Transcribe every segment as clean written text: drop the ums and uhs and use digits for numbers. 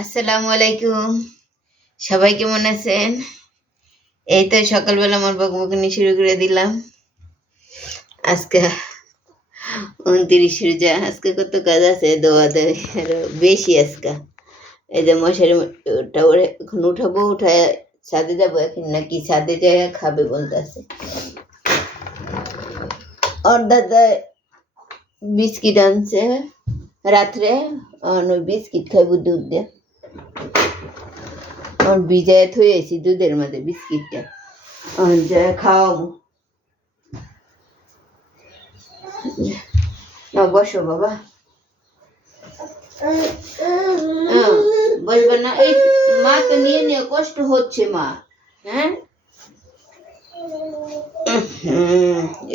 আসসালামু আলাইকুম। সবাই কেমন আছেন? এই তো সকালবেলা আমার বকবকানি শুরু করে দিলাম। আজকে 29 রোজা। আজকে কত কাজ আছে, দোয়া দেয় আরো বেশি আজকে। এই যে মশারি এখন উঠাবো, উঠায় ছাদে যাবো। এখন নাকি ছাদে যায় খাবে বলতেছে। ওর দাদা বিস্কিট আনছে রাত্রে, ওই বিস্কিট খাইবো দুধ দিয়ে। আমার ভিজায় থই আছি দুধের মধ্যে বিস্কিটটা, যা খাওয়াবো। না বসো বাবা, বলবে না। এই মা তো নিয়ে নিয়ে কষ্ট হচ্ছে মা। হ্যাঁ,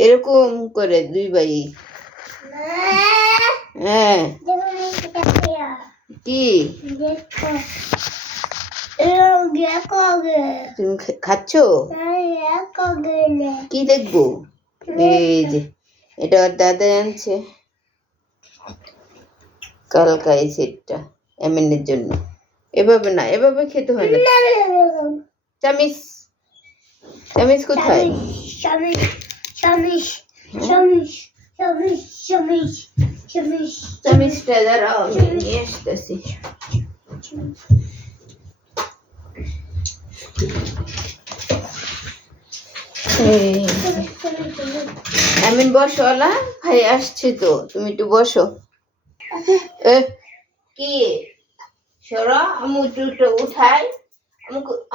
এরকম করে দুই ভাই। হ্যাঁ, কি তুমি খাচ্ছ? কি দেখবো? এই যে এটা ওর দাদা আনছে কালকা, এই সেটটা এমএনের জন্য। এভাবে না, এভাবে খেতে হয় না। চামিচ, চামিচ কোথায়? চামিচটা দাঁড়াও, আমি নিয়ে আসতেছি। আমিন বসো, আলা ভাই আসছে তো, তুমি একটু বসো। কি সরা, আমু একটু উঠাই।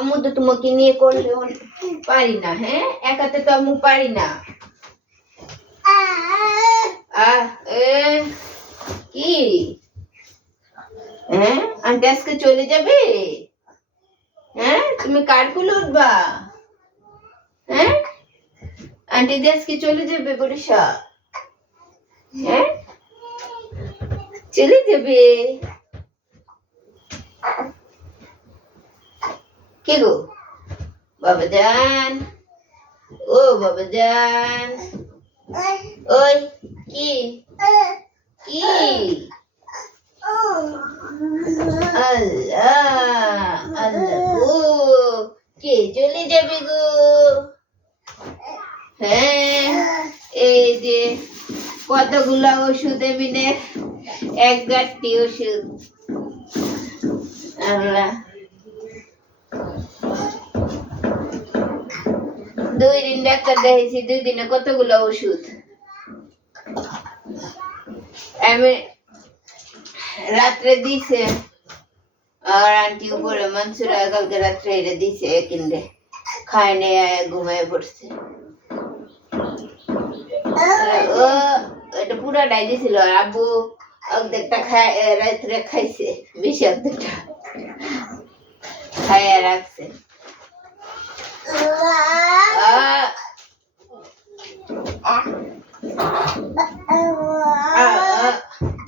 আমু তো তোমাকে নিয়ে করলে পারি না। হ্যাঁ, একাতে তো আমু পারি না। কি হ্যাঁ, আন্টি আজকে চলে যাবে? হ্যাঁ, তুমি কার কুলে উঠবা? হ্যাঁ, আন্টি আজকে চলে যাবে বরিশাল? হ্যাঁ, চলে যাবে। কে গো বাবা জান? ও বাবা জান, ওই কি কি? আল্লাহ আল্লাহ গো, কে চলে যাবে গো? হ্যাঁ, এই যে কতগুলা ওষুধ এমনি, এক গাঁটটি ওষুধ। আল্লাহ, 2 দিন ডাক্তার দেখাইছি, 2 দিনে কতগুলো ওষুধ। আমি রাত্রে দিছে আর আন্টি উপরে মনসুরা কালকে রাত্রে এটা দিছে, কিনলে খায় নে, ঘুমায় পড়ছে। ও এটা পুরাটাই দিছিল, আর আব্বু অর্ধেকটা রাত্রে খাইছে, বেশি অর্ধেকটা খাইয়া রাখছে।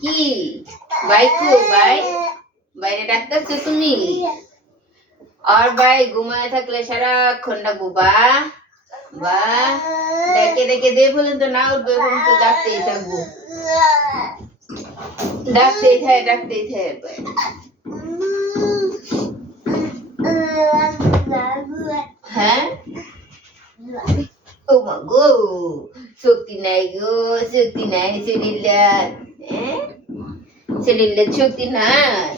কি বাইকু ভাই, বাইরে ডাকতেছো তুমি? আর ভাই ঘুমায় থাকলে সারাক্ষণ ডাকবো বা বা, ডেকে ডেকে দিয়ে পর্যন্ত না উঠবে পর্যন্ত ডাকতেই থাকবো, ডাকতেই থাকে, ডাকতেই থাকে। হ্যাঁ, ও মা গো, শক্তি নাই গো, শক্তি নাই শরীরটা। হ্যাঁ, শরীরের শক্তি নাই।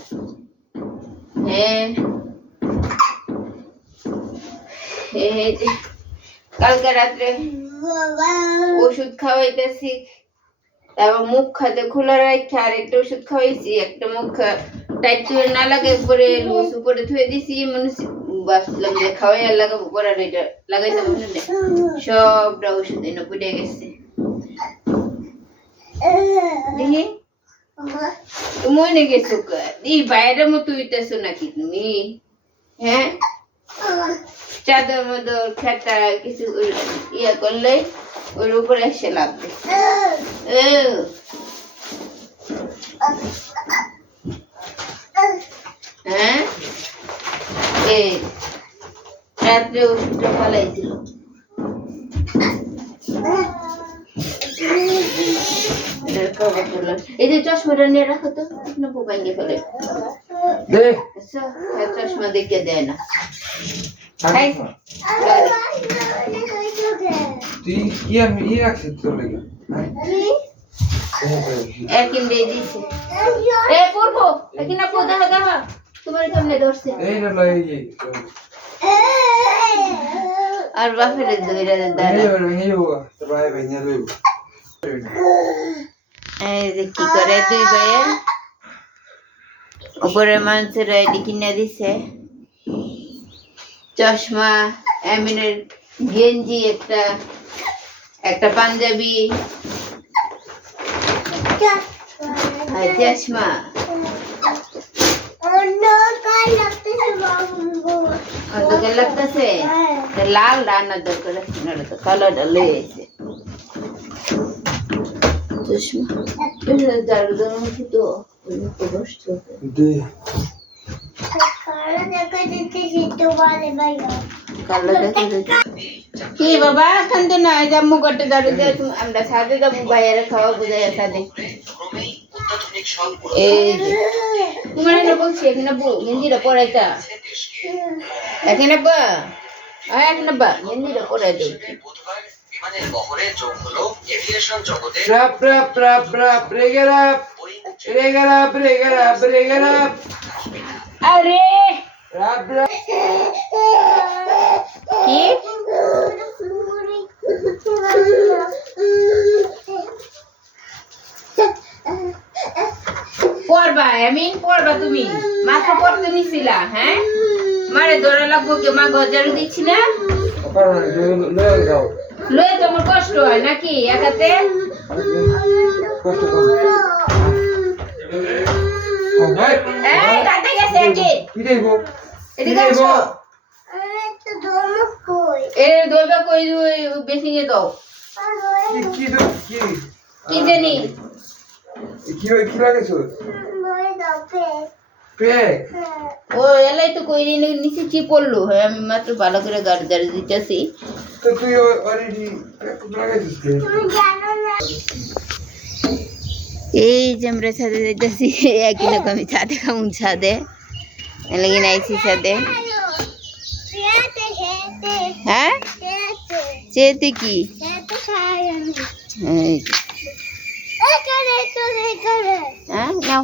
হ্যাঁ, কালকে রাত্রে ওষুধ খাওয়াইতেছি, তারপর মুখ খাতে খোলা রাখি, আর একটা ওষুধ খাওয়াইছি, একটা মুখ টাইট করে না লাগে উপরে লুজ উপরে থুয়ে দিছি। মনে ভাবছিলাম যে খাওয়াই আর লাগাবো, পরে এটা লাগাইতে মনে নেই, সবটা ওষুধ এনে পুড়ে গেছে। দেখি মনে গেছো এই বাইরের মতো হইতেছো নাকি তুমি? হ্যাঁ, চাদর মদর খেটা কিছু ইয়া করলে ওর উপরে এসে লাগবে। হ্যাঁ, এই রাত্রে ওষুধটা ফালাইছিল। এই যে চশমাটা নিয়ে রাখো তো, ভাঙিয়ে ফেলে। দে আচ্ছা চশমা দেখে দেয় না হাই হাই তুই কি আমি রাখছিস তোর লাগে একদিন দিয়ে দিছি এ পড়বো একদিন আপু দেখা দেখা তোমার কেমনে ধরছে এই না লই এই আর বাপের দইরা দাঁড়া এই তো ভাই ভাই নিয়ে লইব এই যে কি করে দুই ভাইয়ে উপরে মানুষের আইডি কিনে দিছে চশমা এমিনের গেঞ্জি একটা একটা পাঞ্জাবি আর চশমা অন্ধকার লাগতেছে লাল রান্নার দরকার আছে না তো কালারটা লেগেছে চশমা দারু দারু হচ্ছে তো কষ্ট দে কি বাবা খান্দ না জাম্মু করতে দাঁড়িয়ে দিয়ে আমরা সাথে যাবো বাইরে খাওয়া বুঝাই সাথে এই তোমার এনে বলছি এখানে বউ গেঞ্জিটা পরাইতা এখানে বা এখানে বা গেঞ্জিটা পরাই দেব rap rap rap rap break it up break it up আরে rap rap কি পড়বা পড়বা তুমি মাথা পড়তে নিছিলা হ্যাঁ মারে দৌড়া লাগবো কে মা গজারু দিচ্ছি না লয়ে যাও লয়ে তোমার কষ্ট হয় নাকি একাতে কষ্ট কম এই দাদা গেছে কি কি দেবো এদিকে আসো দইবা কই বেশি নিয়ে দাও কি কি জানি কি লাগাইছো পেক ও এলাই তো কই নিচে কি পড়লো হ্যাঁ আমি মাত্র ভালো করে গাড়ি দাঁড়িয়ে দিতেছি তো তুই অলরেডি লাগাইছিস কে এই যে আমরা ছাদে যাইতেছি একই রকম আমি ছাদে খামুন ছাদে এলাকি নাইছি ছাদে হ্যাঁ চেতে কি হ্যাঁ নাও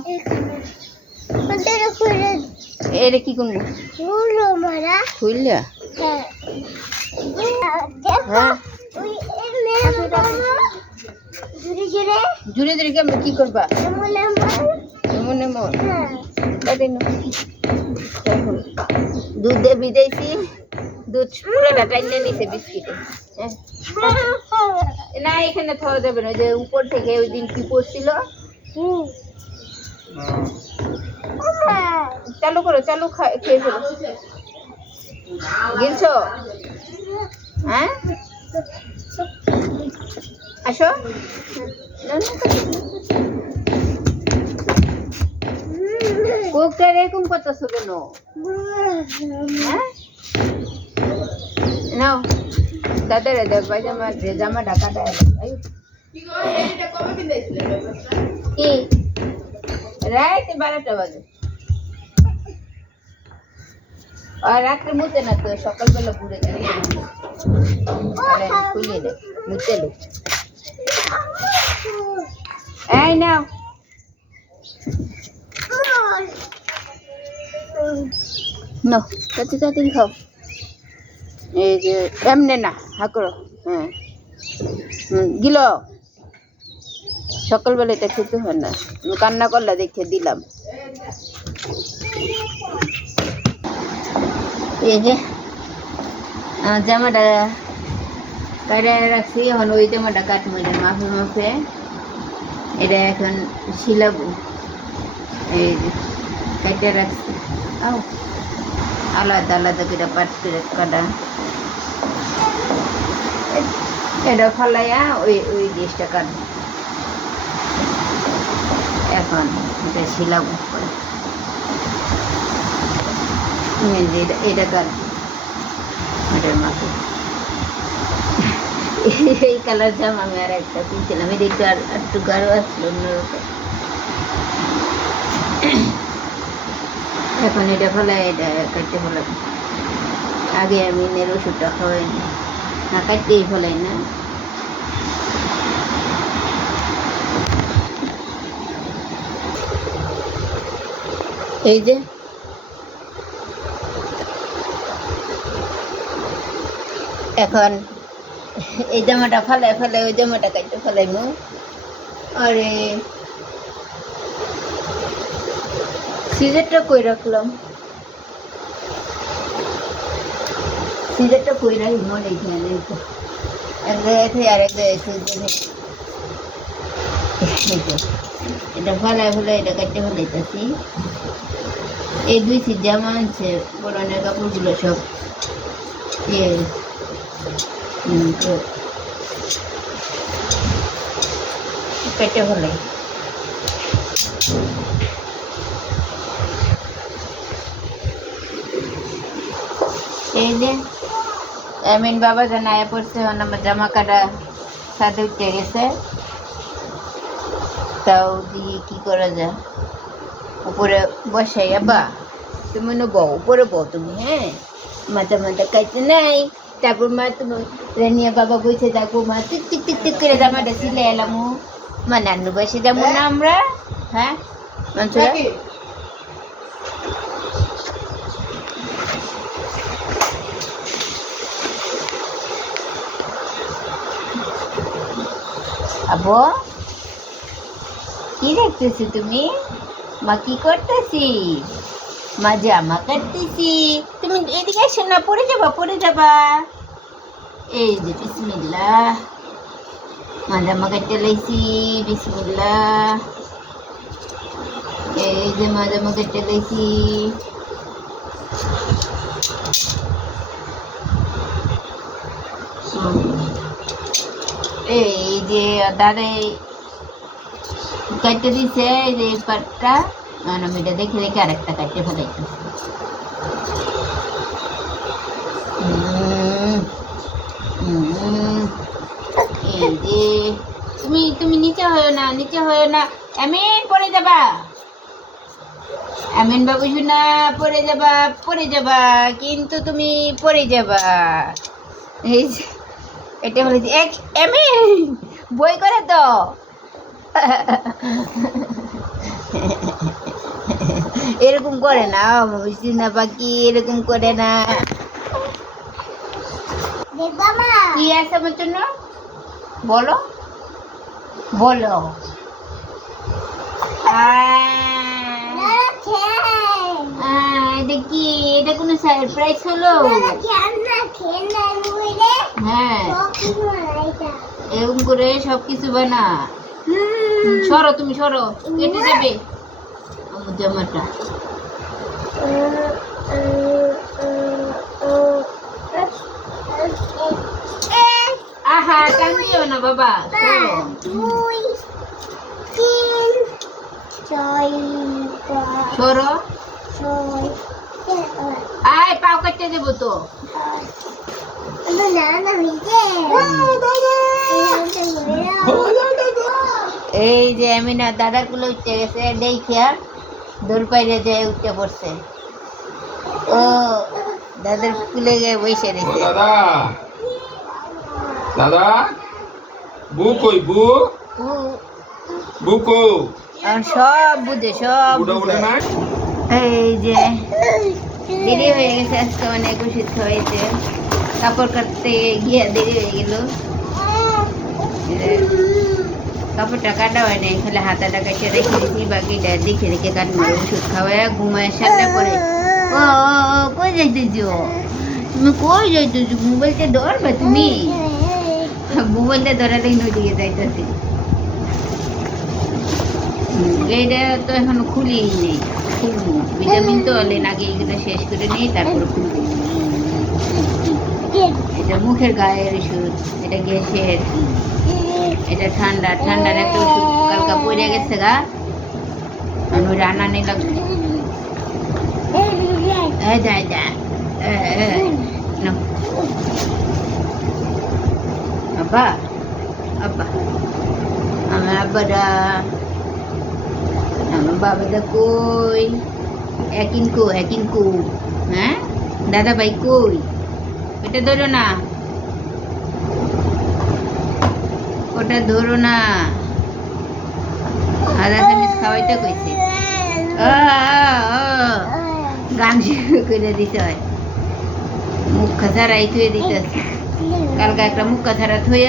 এটা কি করবো খুললা হ্যাঁ জুড়ে জুড়ে কেমন কি করবা এমন এমন দুধ দিয়ে ভিজাইছি দুধ পুরোটা টাইনে নিছে বিস্কিটে না এখানে খাওয়া যাবে না যে উপর থেকে ওই দিন কি পড়ছিল চালু করো চালু খেয়ে ফেলো গিলছো হ্যাঁ আসো কোকটা এরকম করতেছো কেন হ্যাঁ নাও দাদা রে পায়জামা জামা ঢাকাটা কি রাত 12টা বাজে আর রাত্রে মুতে না তো সকালবেলা ঘুরে যাবে খুলে দে মুতে লো এই নাও নো তাড়াতাড়ি খাও এই যে এমনে না হা করো হ্যাঁ গিল সকালবেলা এটা খেতে হয় না কান্না করলা দেখে দিলাম এই যে জামাটা কাটে রাখছি এখন ওই জামাটা কাটবো এটা মাফে মাফে এটা এখন শিলাবো এই যে কেটে রাখছি আও আলাদা আলাদা করে পাট করে কাটা এটা ফালাইয়া ওই ওই জিনিসটা কাটবো এখন এটা শিলাবো এটা কাটবো এটার মাথা এই কালার জামা আমি আর একটা কিনছিলাম এটা একটু আর একটু গাঢ় আসলো অন্যরকম এখন এটা ফেলে এটা কাটতে ফেলাই। আগে আমি এর ওষুধটা খাওয়াই না, কাটতেই ফেলাই না। এই যে এখন এই জামাটা ফেলে ফেলে ওই জামাটা কাটতে ফেলাইমু। আরে সিজারটা কই রাখলাম, সিজারটা কই রাখি মনে এখানে এক জায়গায় থেকে আরেক জায়গায় এটা ফেলায় ফেলে এটা কাটতে ফেলাইতেছি। এই দুই সিট জামা আনছে, পুরানের কাপড়গুলো সব কেটে ফেলাই। এই যে আমিন বাবা যেন আয়া পড়ছে, আমার জামা কাটা সাথে উঠে গেছে। তাও দিয়ে কি করা যায়, উপরে বসাই। আব্বা তুমি বউ উপরে বউ তুমি, হ্যাঁ মাথা মাথা কাটতে নাই। তারপর মা তুমি রানিয়া বাবা বসে থাকবো, মা টিক টিক টিক টিক করে জামাটা সিলে এলাম। মা নান্নু বসে যাবো না আমরা, হ্যাঁ মনসুরা আবো কি দেখতেছি তুমি? মা কি করতেছি? মা জামা কাটতেছি। তুমি এদিকে এসো না, পড়ে যাবা পড়ে যাবা। এই যে বিসমিল্লাহ, মা জামা কাটতে লাইছি। বিসমিল্লাহ, এই যে মা জামা কাটতে লাইছি। এই যে দাদা কাটতে দিছে, এই যে পাটটা আমি এটা দেখে দেখে আরেকটা কাটতে ফেলাইতেছি। এই যে তুমি তুমি নিচে হয় না, নিচে হয় না। আমিন পড়ে যাবা, আমিন বাবু শোনা পড়ে যাবা, পড়ে যাবা কিন্তু তুমি পড়ে যাবা। এই যে এটা বলেছি এক আমিন বই করে তো। এরকম করে না না বাকি, এরকম করে না। কি আছে আমার জন্য বলো বলো। এটা কি, এটা কোনো সারপ্রাইজ হলো? হ্যাঁ এরকম করে সবকিছু বানা। সরো তুমি সরো, কেটে যাবে আমার জামাটা। আহা কান্দিও না বাবা, সরো। আয় পাও কাটতে দেবো তো। এই যে আমিনা দাদার কুলে উঠতে গেছে, দেখিয়া দৌড় পাইলে যে উঠতে পড়ছে। ও দাদার কুলে গিয়ে বসে রয়েছে। দাদা দাদা বু কই বু বু কো সব বুঝে সব বুঝে। এই যে দেরি হয়ে গেছে, আজকে অনেক ওষুধ খাওয়াইছে। কাপড় কাটতে গিয়ে দেরি হয়ে গেল, কাপড়টা কাটা হয় নাই, খালি হাতাটা কাটে রেখে দিয়েছি। বাকিটা দেখে রেখে কাটমার ওষুধ খাওয়াই ঘুমায় সারলে পরে। ও কই যাইতেছ তুমি, কই যাইতেছ? মোবাইলটা ধরবে তুমি, মোবাইলটা ধরালেই নদীকে যাইতেছি। এইটা তো এখনো খুলি নেই, খুলবো। ভিটামিন তো অলেন আগে এগুলো শেষ করে নিই, তারপরে খুলবো। এটা মুখের গায়ের ওষুধ, এটা গ্যাসের, এটা ঠান্ডা, ঠান্ডার একটা ওষুধ কালকা পড়ে গেছে গা, আমি রান্না নিয়ে লাগবে। যা যা আব্বা আব্বা, আমার আব্বারা, আমার বাবাটা কই? একিনকো হ্যাঁ দাদা ভাই কই এটা ধরো না ওটা ধরো না আদা চামিচ খাওয়াইতে কইছে ও, ও, ও, গান শুরু করে দিতে হয় মুখ খাসারাই থুয়ে দিতে কালকে একটা মুখ খাসারা থুয়ে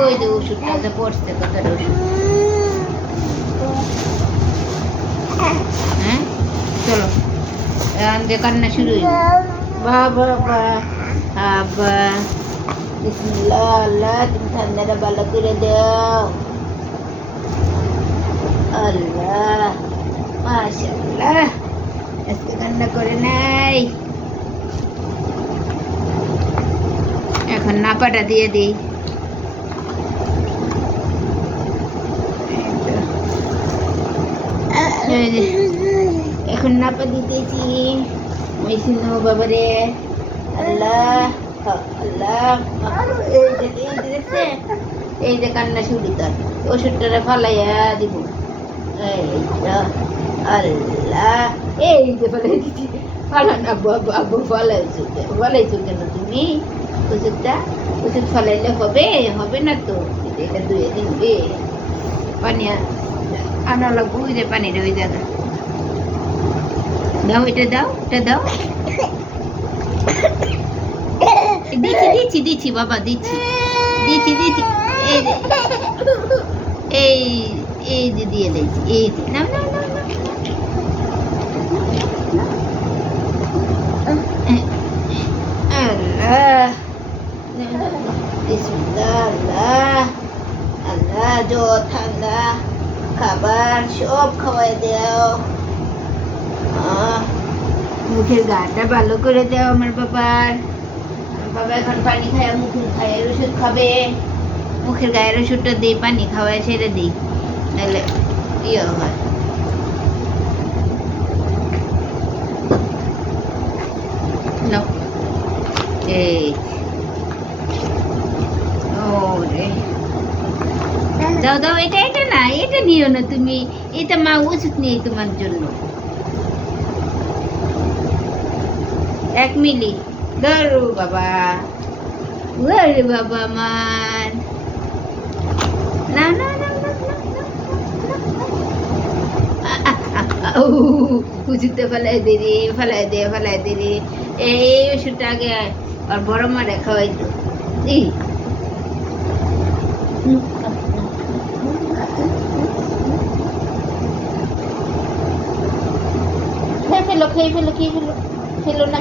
ওই যে ওষুধটা পড়ছে কতটা ওষুধ হ্যাঁ চলো এখন যে কান্না শুরু হইল বাবা আব্বা বিসমিল্লাহ আল্লাহ তুমি ঠান্ডাটা ভালো করে দাও আল্লাহ মাশাআল্লাহ আজকে কান্না করে নাই এখন নাপাটা দিয়ে দিই এই যে, এখন নাপা দিতেছি মেশিন বাবারে আল্লাহ আল্লাহ এই যে কান্না শুরু তার ওষুধটা ফালাইয়া দিব আল্লাহ এই যে ফালাই দিচ্ছি ফালান আব্বু আব্বু আব্বু ফালাইছো কেন তুমি ওষুধ ফালাইলে হবে না তো এটা ধুয়ে দিনবে পানি আনা লাগবো ওই যে পানিটা ওই জায়গা দাও এটা দাও দিচ্ছি বাবা দিচ্ছি এই যে দিয়ে দিয়েছি এই যে না আল্লাহ বিসমিল্লাহ আল্লাহ আল্লাহ জ্বর ঠান্ডা খাবার সব খাওয়াই দাও মুখের গাটা ভালো করে দাও আমার বাবার বাবা এখন পানি খায় মুখের খায়ের ওষুধ খাবে মুখের গায়ের ওষুধটা দিই পানি খাওয়ায় সেটা দিই নাহলে ইয়ে হয় এই ওরে দাও এটা না এটা নিও না তুমি এটা মা ওষুধ নিয়ে তোমার জন্য 1 মিলি ধরো বাবা ওরে বাবা আমার না ওষুধটা ফেলাই দে রে এই ওষুধটা আগে আর বড় মারে খাওয়াই তো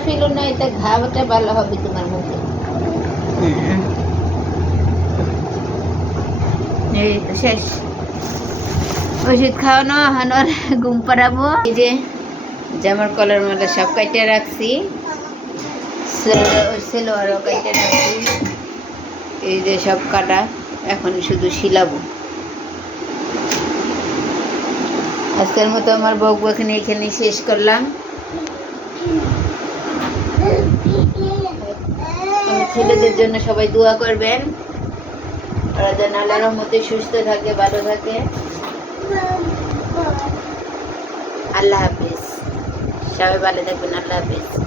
ফেলো না এটা ঘাওটা ভালো হবে তোমার মুখে এই তো শেষ ওষুধ খাওয়ানো হানোর ঘুম পাড়াবো এই যে জামার কলার মধ্যে সব কাটে রাখছি সেলোয়ারও কাটে রাখছি এই যে সব কাটা এখন শুধু শিলাবো আজকের মতো আমার বকবো এখানে শেষ করলাম ছেলেদের জন্য সবাই দোয়া করবেন ওরা যেন আল্লাহর রহমতে সুস্থ থাকে ভালো থাকে আল্লাহ হাফেজ সবাই ভালো থাকবেন আল্লাহ হাফেজ